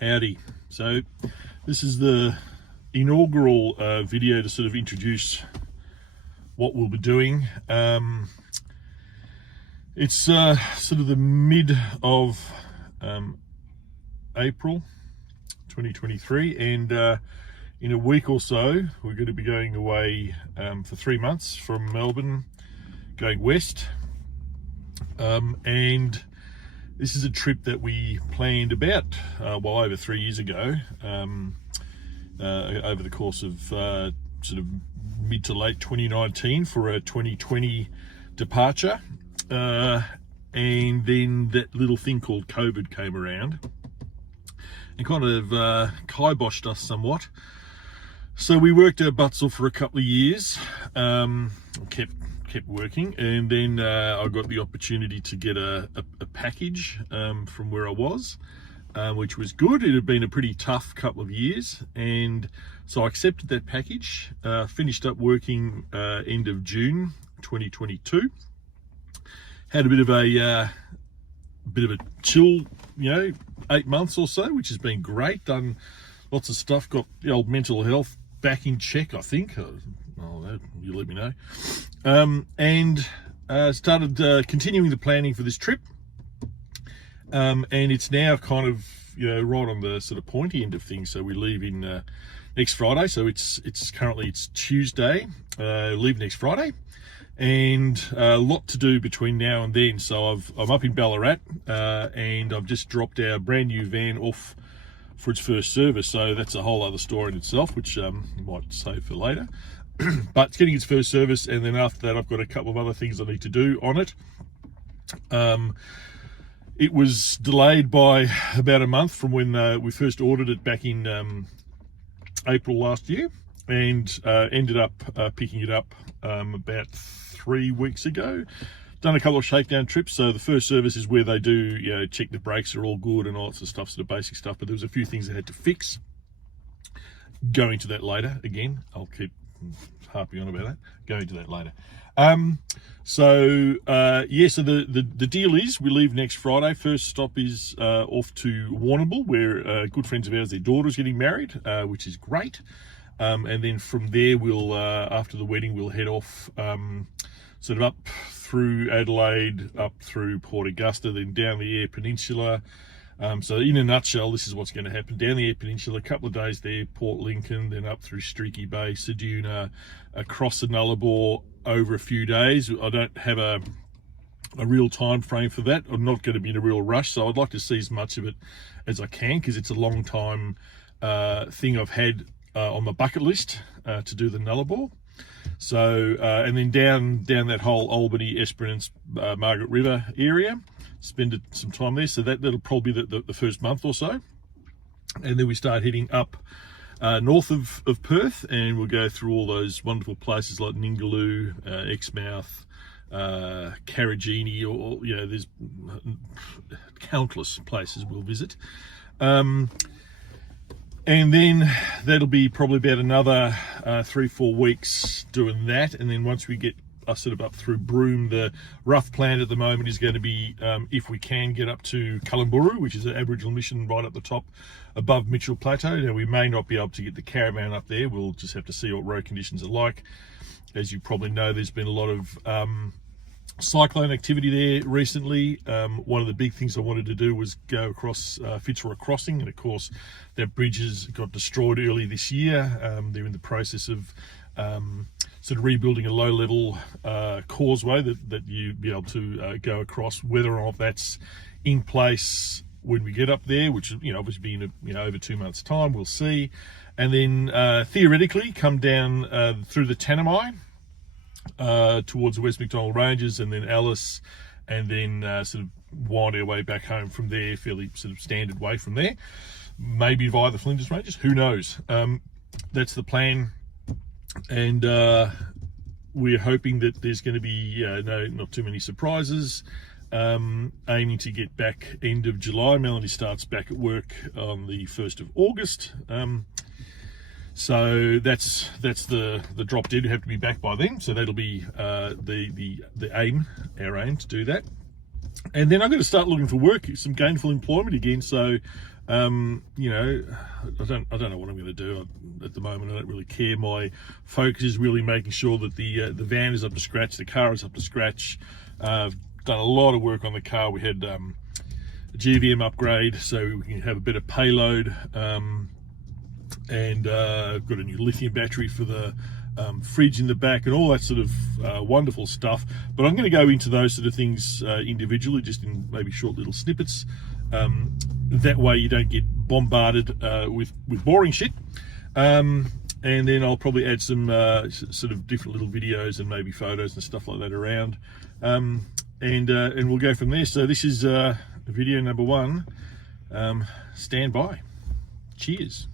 Howdy. So this is the inaugural video to sort of introduce what we'll be doing. It's sort of the mid of April 2023, and in a week or so we're going to be going away for 3 months from Melbourne, going west, and this is a trip that we planned about over 3 years ago, over the course of sort of mid to late 2019 for a 2020 departure, and then that little thing called COVID came around and kind of kiboshed us somewhat. So we worked our butts off for a couple of years, kept working, and then I got the opportunity to get a package from where I was, which was good. It had been a pretty tough couple of years, and so I accepted that package, finished up working end of June 2022. Had a bit of a chill, 8 months or so, which has been great. Done lots of stuff, got the old mental health back in check, I think. You let me know. And started continuing the planning for this trip, and it's now kind of right on the sort of pointy end of things. So we leave in next Friday, so it's currently Tuesday, leave next Friday, and a lot to do between now and then. So I'm up in Ballarat, and I've just dropped our brand new van off for its first service, so that's a whole other story in itself, which I might save for later. But it's getting its first service, and then after that I've got a couple of other things I need to do on it. It was delayed by about a month from when we first ordered it back in April last year, and ended up picking it up about 3 weeks ago. Done a couple of shakedown trips. So the first service is where they do check the brakes are all good and all that sort of stuff, sort of basic stuff, but there was a few things I had to fix. Going to that later. Again, I'll keep harping on about that. Going to that later. So the deal is we leave next Friday. First stop is off to Warrnambool, where good friends of ours, their daughter's getting married, which is great. And then from there we'll after the wedding we'll head off sort of up through Adelaide, up through Port Augusta, then down the Eyre Peninsula. So in a nutshell, this is what's going to happen. Down the Eyre Peninsula, a couple of days there, Port Lincoln, then up through Streaky Bay, Ceduna, across the Nullarbor over a few days. I don't have a real time frame for that. I'm not going to be in a real rush, so I'd like to see as much of it as I can, because it's a long time thing I've had on my bucket list to do the Nullarbor. So and then down that whole Albany, Esperance, Margaret River area, spend some time there. So that'll probably be the first month or so, and then we start heading up north of Perth, and we'll go through all those wonderful places like Ningaloo, Exmouth, Carragini, or there's countless places we'll visit. And then that'll be probably about another 3-4 weeks doing that. And then once we get us sort of up through Broome, the rough plan at the moment is going to be, if we can, get up to Nullarbor, which is an Aboriginal mission right up the top above Mitchell Plateau. Now, we may not be able to get the caravan up there. We'll just have to see what road conditions are like. As you probably know, there's been a lot of cyclone activity there recently. One of the big things I wanted to do was go across Fitzroy Crossing, and of course that bridge got destroyed early this year. They're in the process of sort of rebuilding a low-level causeway that you'd be able to go across. Whether or not that's in place when we get up there, which is obviously be in over 2 months' time, we'll see. And then theoretically come down through the Tanami towards the West McDonnell Ranges, and then Alice, and then sort of wind our way back home from there, fairly sort of standard way from there, maybe via the Flinders Ranges, who knows. That's the plan, and we're hoping that there's going to be not too many surprises. Aiming to get back end of July. Melanie starts back at work on the 1st of August. So that's the drop dead. We have to be back by then. So that'll be the aim, our aim to do that. And then I'm going to start looking for work, some gainful employment again. So, you know, I don't know what I'm going to do at the moment. I don't really care. My focus is really making sure that the van is up to scratch, the car is up to scratch. I've done a lot of work on the car. We had a GVM upgrade, so we can have a better payload. And I've got a new lithium battery for the fridge in the back and all that sort of wonderful stuff. But I'm going to go into those sort of things individually, just in maybe short little snippets. That way you don't get bombarded with boring shit. And then I'll probably add some sort of different little videos and maybe photos and stuff like that around. And we'll go from there. So this is video number 1. Stand by. Cheers.